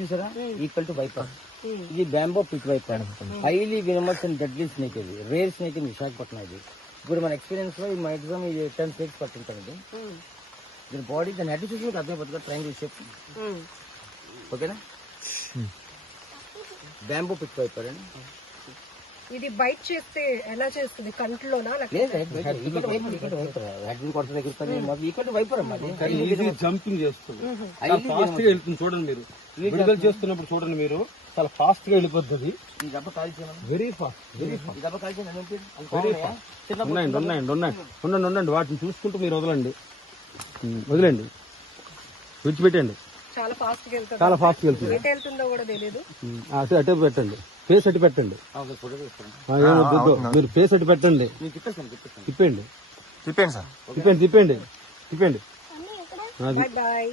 చూసారా equal to viper. ఇది bamboo pit viper, highly venomous and deadly snake. ఇది rare snake in Visakhapatnam. ఇది ఇప్పుడు మన ఎక్స్పీరియన్స్ లో మాక్సిమం ఇది 10 స్నేక్స్ పట్టుంటారండి. దీని బాడీ దాని హెడ్ చూసి అర్థమైపోతుంది, ట్రయాంగిల్ షేప్. ఓకేనా, బ్యాంబో పిట్ వైపర్ అండి. ఇది బైట్ చేస్తే ఎలా చేస్తుంది, కంట్లోనా? జంపింగ్ చేస్తుంది, ఫాస్ట్ గా వెళ్తుంది. చూడండి మీరు విడుదల చేస్తున్నప్పుడు చూడండి, మీరు చాలా ఫాస్ట్ గా వెళ్ళిపోతుంది. Very fast, very fast. ఉండండి వాటిని చూసుకుంటూ మీరు వదలండి, విడిచిపెట్టండి. చాలా ఫాస్ట్ గా వెళ్తుంది, చాలా ఫాస్ట్ గా వెళ్తుంది. వెళ్తుందో కూడా తెలియదు. అటే పెట్టండి, ఫేస్ అటు పెట్టండి. మీరు ఫేస్ అటు పెట్టండి, తిప్పండి తిప్పండి. బాయ్.